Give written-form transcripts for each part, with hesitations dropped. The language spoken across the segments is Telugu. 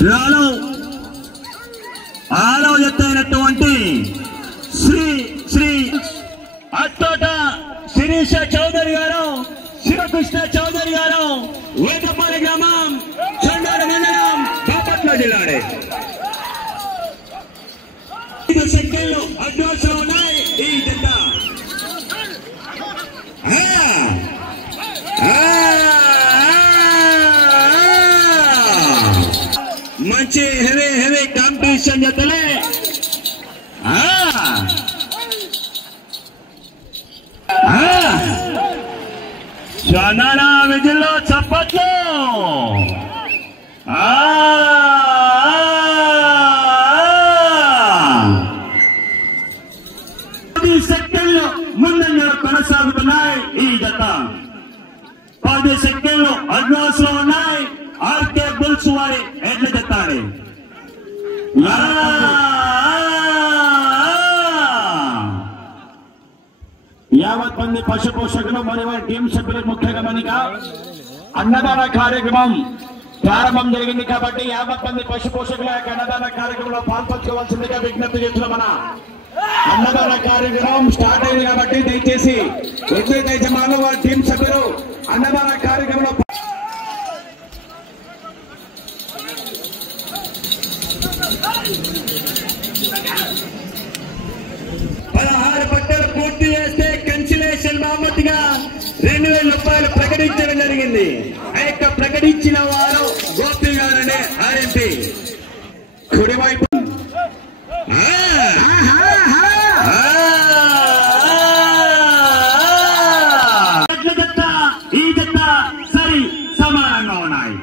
డ్రాలో 6వ జత అయినటువంటి శ్రీ అట్టోట శిరీష చౌదరి గారు, శివకృష్ణ చౌదరి గారు, వేదపల్లి గ్రామం, చండాల మండలం, బాపట్ల జిల్లా. 5 సెకండ్లు అడ్వాన్స్లో ఉన్నాయి ఈ జత. మంచి హెవీ కాంపిటీషన్ జతలే. చందాన విధుల్లో చప్పట్లు. 10 సెకండ్లు ముందంజలో కొనసాగుతున్నాయి ఈ జత. 10 సెకండ్లు అడ్వాన్స్ లో ఉన్నాయి ఆర్కే బుల్స్ వారి ఎడ్ల జత. యావత్ మంది పశు పోషకులు మరియు వారి టీం సభ్యులకు ముఖ్య గమనిక, అన్నదాన కార్యక్రమం ప్రారంభం జరిగింది కాబట్టి యావత్ మంది పశు పోషకుల యొక్క అన్నదాన కార్యక్రమంలో పాల్పంచుకోవాల్సిందిగా విజ్ఞప్తి చేస్తున్నాం. మన అన్నదాన కార్యక్రమం స్టార్ట్ అయింది కాబట్టి దయచేసి ఎట్లయితే యజమానులు వారి టీం సభ్యులు అన్నదాన కార్యక్రమంలో 16 పట్టలు పూర్తి చేస్తే కన్సిలేషన్ బామతిగా 2000 రూపాయలు ప్రకటించడం జరిగింది. ఆ యొక్క ప్రకటించిన వారు గోపి గారనే ఆర్ఎంపీ. కుడివైపు ఈ జత సరి సమానంగా ఉన్నాయి.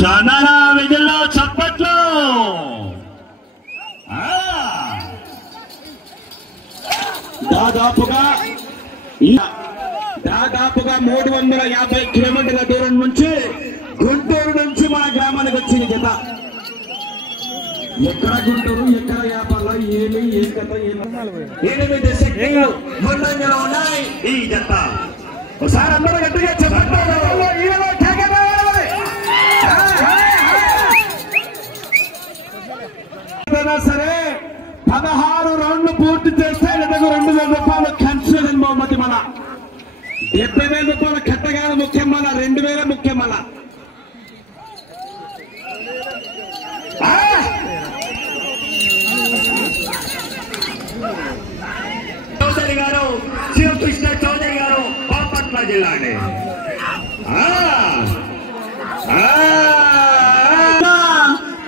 చందాన విధుల్లో చప్పట్లు. దాదాపుగా 350 కిలోమీటర్ల దూరం నుంచి గుంటూరు నుంచి మా గ్రామానికి వచ్చింది జత. ఎక్కడ గుంటూరు, ఎక్కడ వ్యాపారంలో ఏమి ఏ కథ 8 సెకండ్లు ముందంజలో ఉన్నాయి ఈ జత. ఒకసారి అందరూ గట్టిగా చెప్పండి. సరే 16 రౌండ్లు పూర్తి చేస్తే 2000 రూపాయలు కన్సెషన్ బహుమతి. మన 70,000 రూపాయల కట్టగానే ముఖ్యం, మన 2000 ముఖ్యం. మన చౌదరి గారు, శివకృష్ణ చౌదరి గారు, బాపట్ల జిల్లా.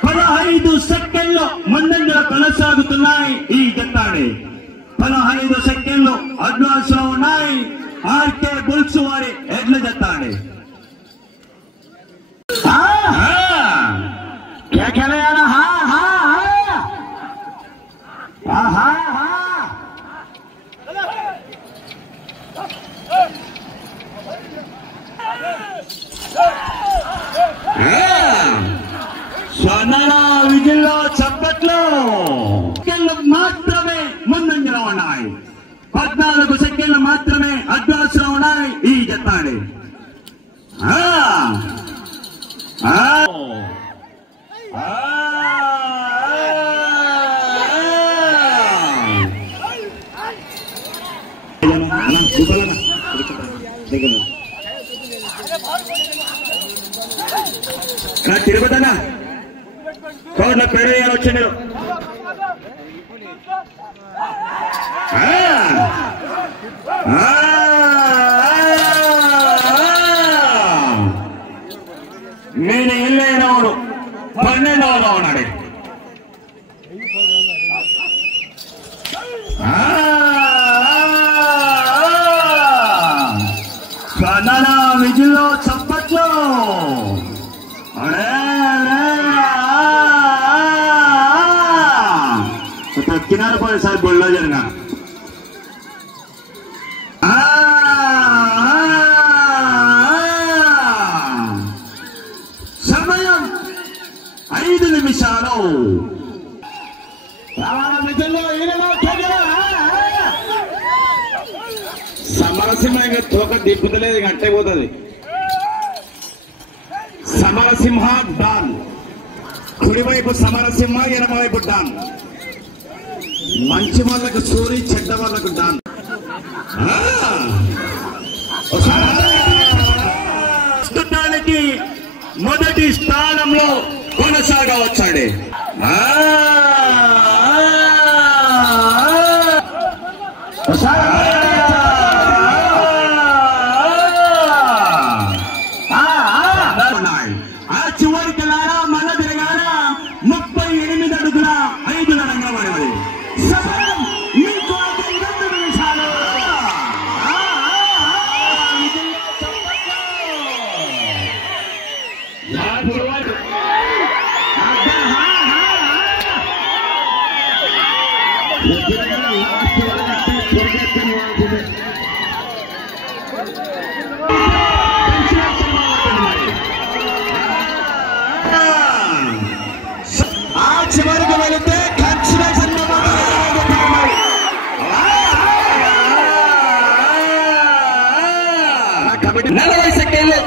15 సెకండ్లు ముందంజలో కొనసాగుతున్నాయి ఈ జత. 15 సెకండ్లు అడ్వాన్స్ లో ఉన్నాయి ఆర్కే బుల్స్ వారి ఎడ్ల జత. చందాన విధుల్లో చప్పట్లు. మాత్రమే ముందంజలో ఉన్నాయి. 14 సెకండ్లు మాత్రమే అడ్వాన్స్ లో ఉన్నాయి ఈ జత. తిరుగుతానా కోట్ల పెరయ్యారు వచ్చిండు. నేను ఇల్లైనవాడు 12వ ఉన్నాడు. చందాన విధుల్లో చప్పట్లు. किनारे पर साहब बोलना जरना समय 5 నిమిషాలు. నిమిషాలు. సమరసింహ తోక దిప్పుతలేదు, గట్టే పోతుంది. సమరసింహ డాన్, కుడివైపు సమరసింహ, ఎడమవైపు డాన్. మంచి వాళ్ళకు సూరి, చెడ్డ వాళ్ళకు డాన్. ప్రస్తుతానికి మొదటి స్థానంలో కొనసాగవచ్చాడు. ఆ చివరికి మళ్ళా తిరగాల 38 అడుగుల 5 రంగబడి మీకు 2 నిమిషాలు. ఆ చివరికి వెళితే కన్స్ట్రక్షన్ 40 సెకండ్లు.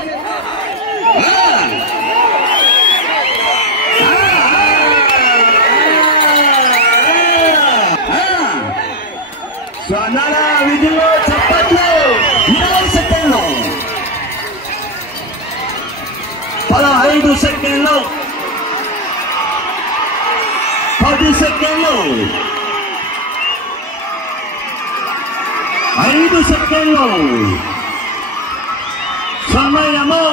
స్వర్ణాల విధుల్లో చప్పట్లు. 20 సెకండ్లు, 15 సెకండ్లు, 10 సెకండ్లు, 5 సెకండ్లు సమయము.